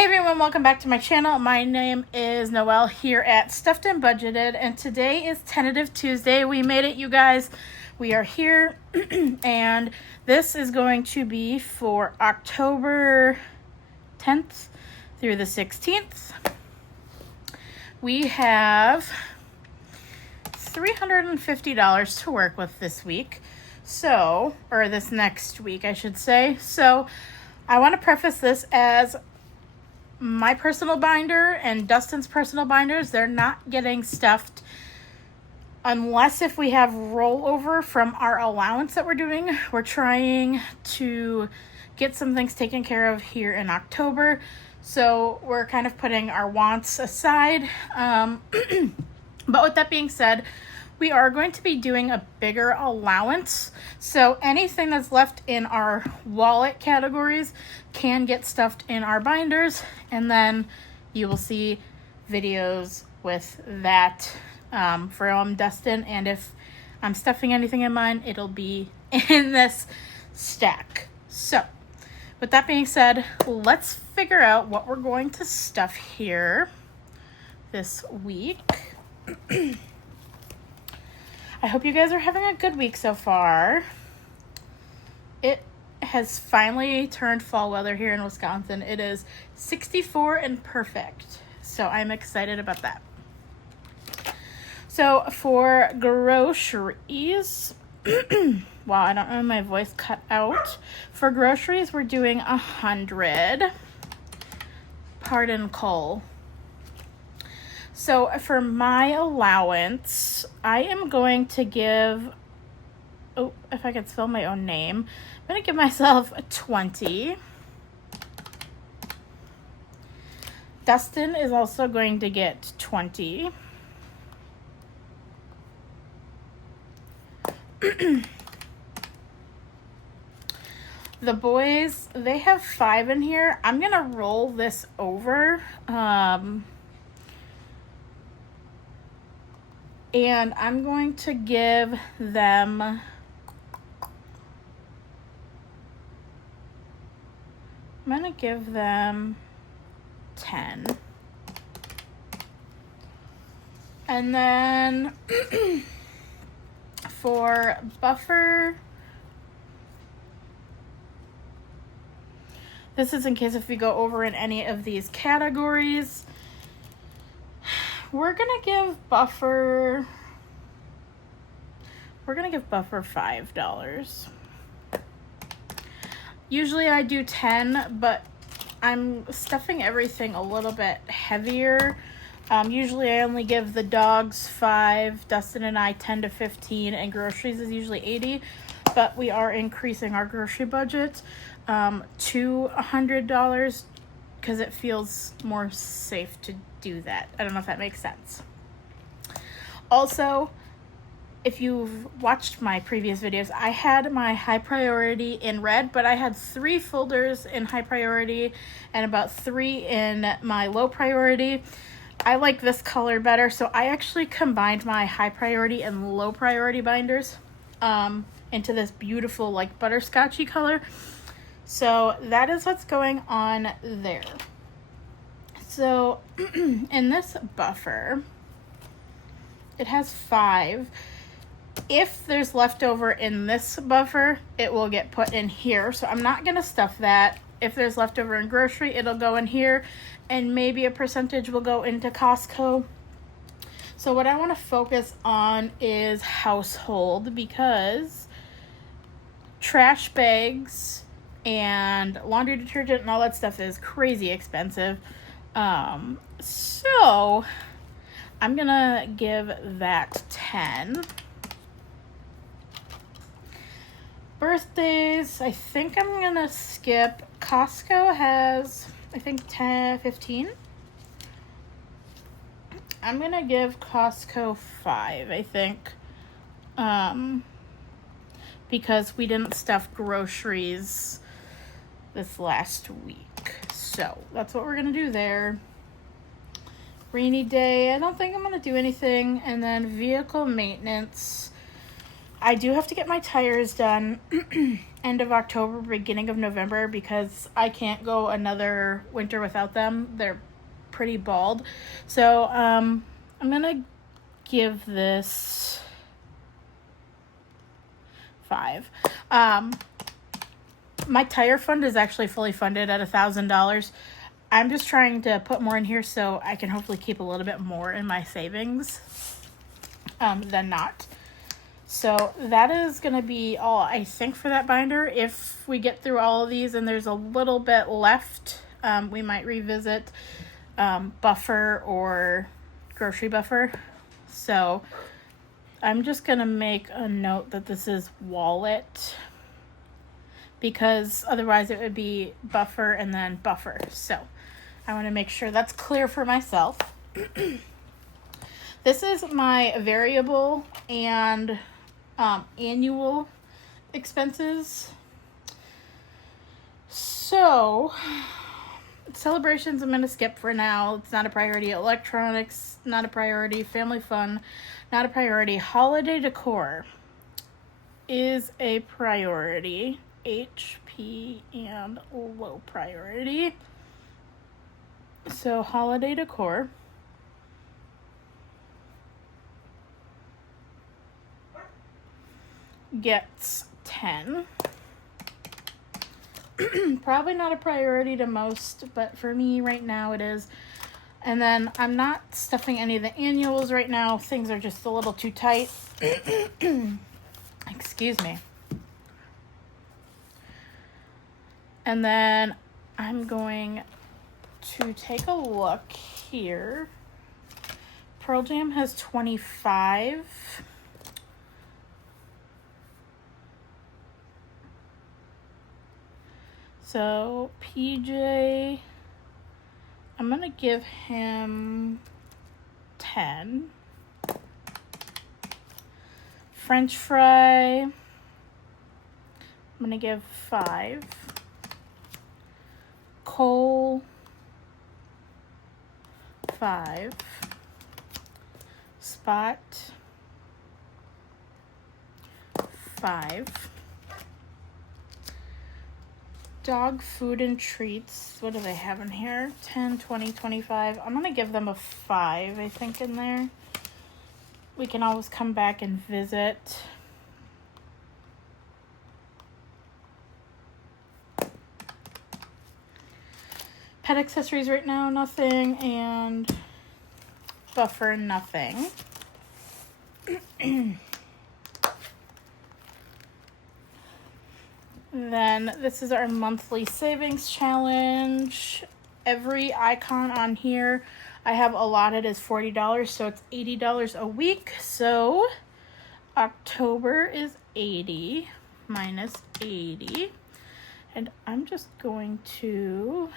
Hey everyone, welcome back to my channel. My name is Noelle here at Stuffed and Budgeted, and today is Tentative Tuesday. We made it, you guys. We are here, and this is going to be for October 10th through the 16th. We have $350 to work with this week. So, or this next week, I should say. So, I want to preface this as my personal binder and Dustin's personal binders. They're not getting stuffed unless if we have rollover from our allowance that we're doing. We're trying to get some things taken care of here in October. So we're kind of putting our wants aside. But with that being said, we are going to be doing a bigger allowance. So anything that's left in our wallet categories can get stuffed in our binders. And then you will see videos with that from Dustin. And if I'm stuffing anything in mine, it'll be in this stack. So with that being said, let's figure out what we're going to stuff here this week. I hope you guys are having a good week so far. It has finally turned fall weather here in Wisconsin. It is 64 and perfect. So I'm excited about that. So for groceries, wow, I don't know, my voice cut out. For groceries, we're doing 100. Pardon, Cole. So for my allowance, I am going to give, oh, if I could spell my own name, I'm going to give myself a 20. Dustin is also going to get 20. The boys, they have 5 in here. I'm going to roll this over. And I'm going to give them, I'm going to give them 10. And then for buffer, this is in case if we go over in any of these categories. We're going to give buffer $5. Usually I do 10, but I'm stuffing everything a little bit heavier. Usually I only give the dogs 5, Dustin and I 10 to 15, and groceries is usually 80. But we are increasing our grocery budget to $100 because it feels more safe to do that. I don't know if that makes sense. Also, if you've watched my previous videos, I had my high priority in red, but I had 3 folders in high priority and about 3 in my low priority. I like this color better, so I actually combined my high priority and low priority binders into this beautiful like butterscotchy color. So that is what's going on there. So in this buffer, it has 5. If there's leftover in this buffer, it will get put in here. So I'm not going to stuff that. If there's leftover in grocery, it'll go in here. And maybe a percentage will go into Costco. So what I want to focus on is household, because trash bags and laundry detergent and all that stuff is crazy expensive. So I'm gonna give that 10. Birthdays, I think I'm gonna skip. Costco has, I think, 10, 15. I'm gonna give Costco 5, I think. Because we didn't stuff groceries this last week. So that's what we're gonna do there. Rainy day, I don't think I'm gonna do anything. And then vehicle maintenance, I do have to get my tires done end of October, beginning of November, because I can't go another winter without them. They're pretty bald. So I'm gonna give this 5. My tire fund is actually fully funded at $1,000. I'm just trying to put more in here so I can hopefully keep a little bit more in my savings than not. So that is going to be all, I think, for that binder. If we get through all of these and there's a little bit left, we might revisit buffer or grocery buffer. So I'm just going to make a note that this is wallet, because otherwise it would be buffer and then buffer. So I want to make sure that's clear for myself. This is my variable and annual expenses. So celebrations I'm going to skip for now. It's not a priority. Electronics, not a priority. Family fun, not a priority. Holiday decor is a priority. HP and low priority. So holiday decor gets 10. Probably not a priority to most, but for me right now it is. And then I'm not stuffing any of the annuals right now. Things are just a little too tight. Excuse me. And then I'm going to take a look here. Pearl Jam has 25. So PJ, I'm going to give him 10. French fry, I'm going to give 5. Cole, 5. Spot, 5. Dog food and treats, what do they have in here? 10, 20, 25. I'm going to give them a 5, I think, in there. We can always come back and visit. Pet accessories right now, nothing. And buffer, nothing. Then this is our monthly savings challenge. Every icon on here I have allotted is $40, so it's $80 a week. So October is 80 minus 80. And I'm just going to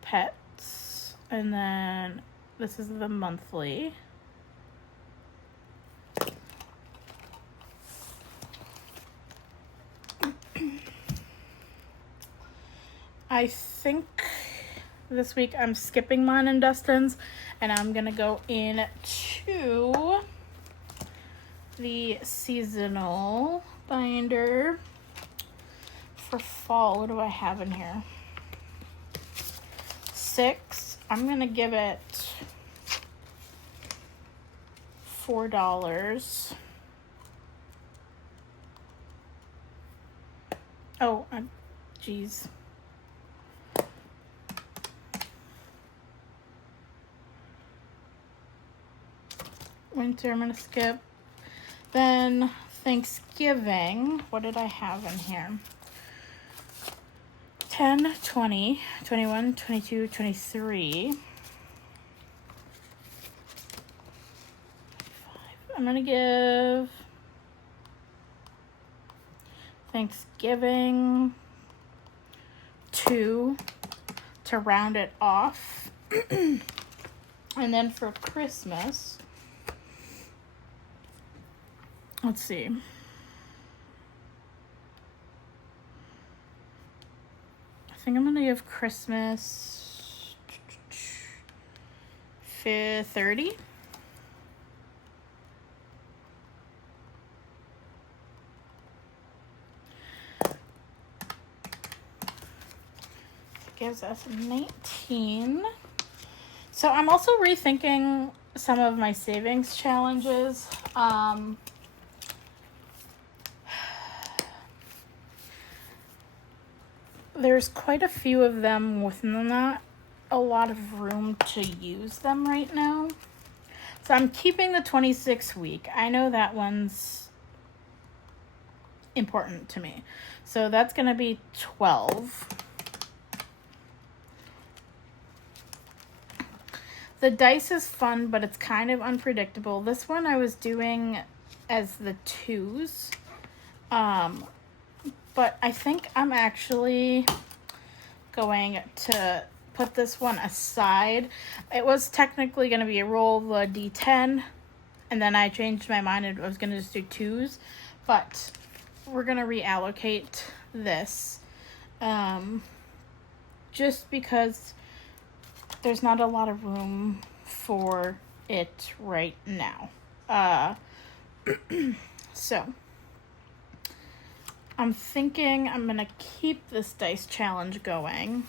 pets, and then this is the monthly. I think this week I'm skipping mine and Dustin's, and I'm gonna go into the seasonal binder for fall. What do I have in here? 6. I'm gonna give it $4. Oh, geez. Winter, I'm gonna skip. Then Thanksgiving, what did I have in here? 10, 20, 21, 22, 23. I'm gonna give Thanksgiving 2 to round it off. And then for Christmas, let's see. I think I'm gonna give Christmas 30. gives us 19. So I'm also rethinking some of my savings challenges. There's quite a few of them with not a lot of room to use them right now. So I'm keeping the 26-week. I know that one's important to me. So that's going to be 12. The dice is fun, but it's kind of unpredictable. This one I was doing as the 2s. But I think I'm actually going to put this one aside. It was technically going to be a roll the d10, and then I changed my mind and I was going to just do 2s. But we're going to reallocate this just because there's not a lot of room for it right now. So I'm thinking I'm going to keep this dice challenge going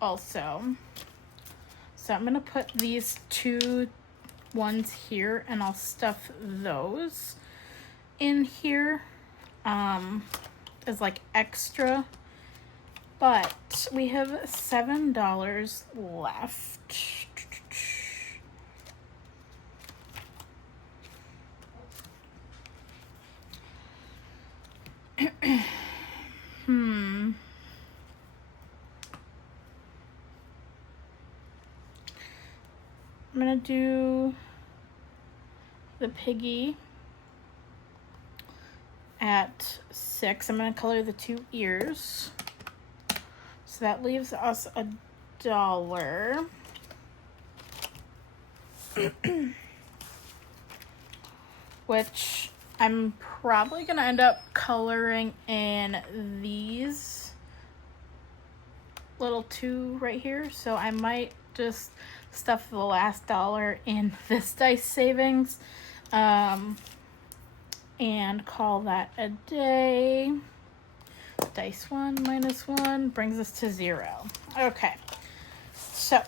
also. So I'm going to put these 2 ones here and I'll stuff those in here as like extra. But we have $7 left. I'm gonna do the piggy at 6. I'm gonna color the 2 ears. So that leaves us $1. Which I'm probably gonna end up coloring in these little 2 right here. So I might just stuff the last $1 in this dice savings and call that a day. Dice 1 minus 1 brings us to 0. Okay, so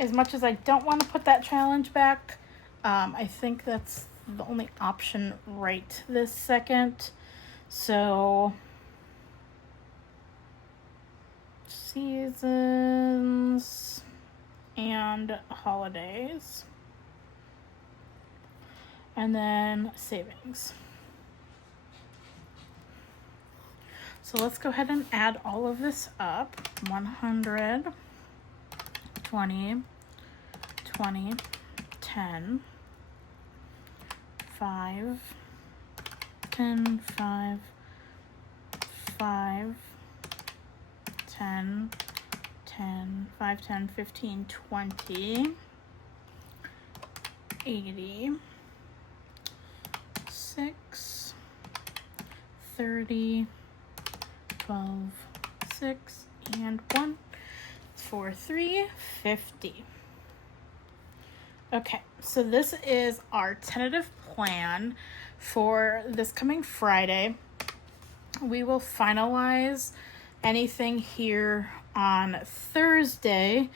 as much as I don't want to put that challenge back, I think that's the only option right this second. So seasons and holidays, and then savings. So let's go ahead and add all of this up. 100, 20, 20, 10, 5, 10, 5, 5, 10, 10, 5, 10, 15, 20, 80, 6, 30, 12, 6, and 1, 4, 3, 50. Okay, so this is our tentative plan for this coming Friday. We will finalize anything here on Thursday.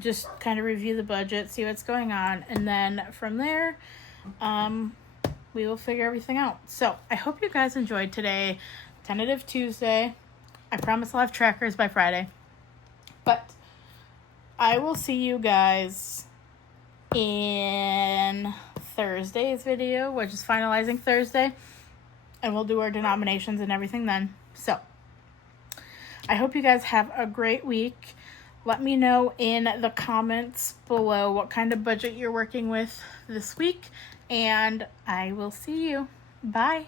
Just kind of review the budget, see what's going on, and then from there, we will figure everything out. So I hope you guys enjoyed today. Tentative Tuesday. I promise I'll have trackers by Friday. But I will see you guys in Thursday's video, which is finalizing Thursday. And we'll do our denominations and everything then. So I hope you guys have a great week. Let me know in the comments below what kind of budget you're working with this week. And I will see you. Bye.